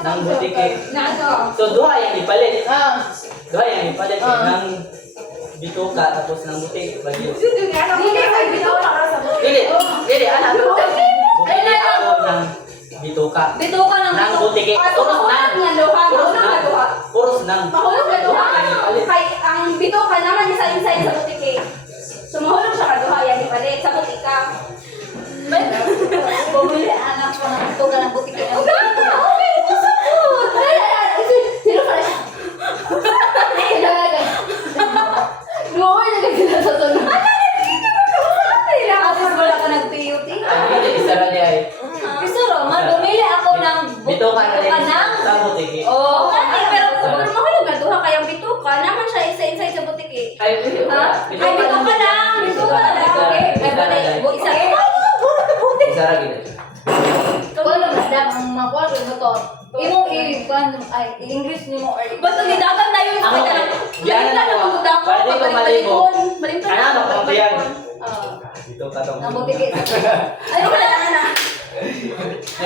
ng butike. Nato. So duha yang ipalit. Ah. Duha yang ipalit ng bituka tapos ng butike bagyo. Dili ay bitaw para sa butik. Dili ana to. Bumili ako ng bituka. Bituka ng Ng butike. Puros na duha. Puros ng. Mahulog na duha. Kay ang bituka naman isa inside sa butike. So mahulog siya ka duha yan ipalit sa butika. Bumili anak ko ng bituka ng butike. Okay, masakot. Sino pala siya? Luoy na sila sa sunod. Tapos wala ka nag-PUT. Hindi isa ra di ay. Gusto Roman, bumili ako ng Bituka ng sa butike. Oo, pero mahulog na duha kayang bituka. Naman siya isa inside sa butike. Ay, Ha? Ay, bituka lang. Bituka lang. Okay. Ay, balik. Isa. Isa ra gid. Kung ano madam, ang makuha ko to. Imong i-English ni mo or Basta nidagan na yun sa kita lang. Yan Baliktad na na ako. magdako. Pwede ko maligo. Baliktad Ano na. ako yan? ah, Dito ka tong. ng butike. Ay, wala na.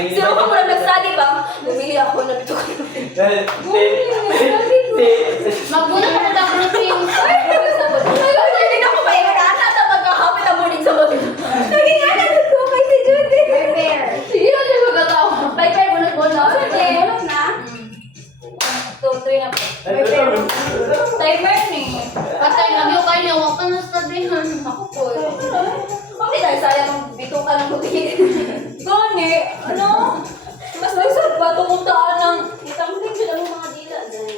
Sino ko muna nag-study ba? Bumili ako na bituka. Magbuna ka ng routine. Hindi na ako pahinga na ata sa pagkakapit ang morning sa butike. Naging anak ko kay si Judy. Prepare. Sige na siya magkatawa. Bye bye, bunot-bunot. Sige, bunot na. 2, 3 na po. Timer ni. Patay na yung kayo, huwag ka na studyhan. Ako po. Hindi dahil sayang ang bituka ng butike. Gani, ano? Mas naisap ba tumutaan ng Itang din sila ng mga dila dahil.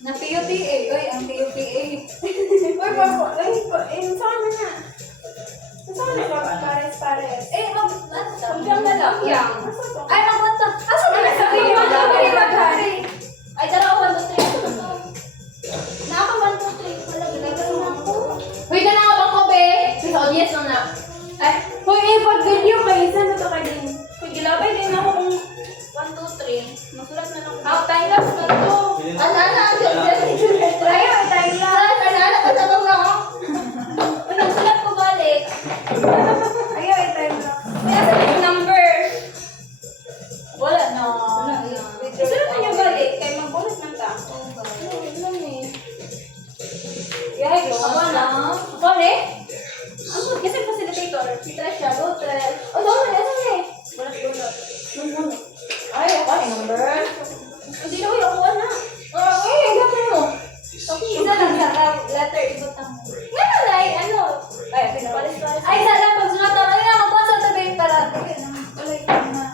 na PUTA? Uy, ang PUTA. Sana na. Sana na pares-pares. Hanggang na lang. Yang. Ay, magbanta. Asa na sa iyo? Maghari. Ay, dalawa, 1, 2, 3. Naka 1, 2, 3. Wala, ginagawa mo ako. Uy, ka na nga bang kobe? Please, audience lang na. Ay, hoy, pag-video kayo, saan na to ka din? Hoy, gilabay din ako kung 1, 2, 3. Masulat na lang. Ah, time lapse na to. Tayo, time lapse. Patapang na ako. Unang sulat ko balik. Ayaw, time lapse. May asa na yung number. Wala na. Sulat na yung balik. Kaya magbunot ng ta. Yay, gawa na. Sorry? Ano? Kasi facilitator. Si Tresha. Go, Tres. Oh, doon na. Asan na eh? Bunot. Ay, ako yung number. Hindi na, uy. Ako na. Ay, gagawin mo. Isa lang sa letter. Ibot ang... Nga na, ano? Ay, pinapalis-palis. Ay, sana pag sunatan. Ay, makuha sa tabi para. Ulit na.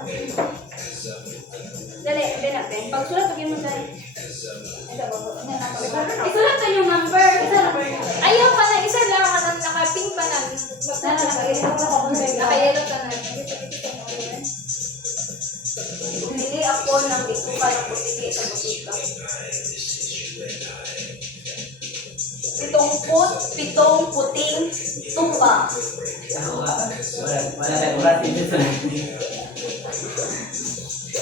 Dali, natin. Pag sulat, pagin mo dali. Isulat na yung number. Ayaw pa na, isa lang. Anong naka-pink pa na. Naka-yellow ka na. Bumili ako ng bituka ng butike sa butika. Pitong puting tuka. Wala tayo oras dito sa.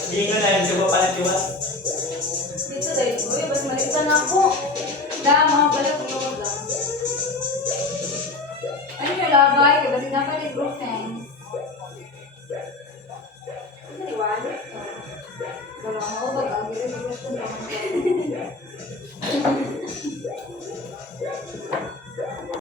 Gingo na yung subo pala tiwas. Dito dahil ko, bas malita na ako. Mga balat ko lang. Ano yung labay? Kasi dapat yung group friends. Ano ni Juan? Wala mo ba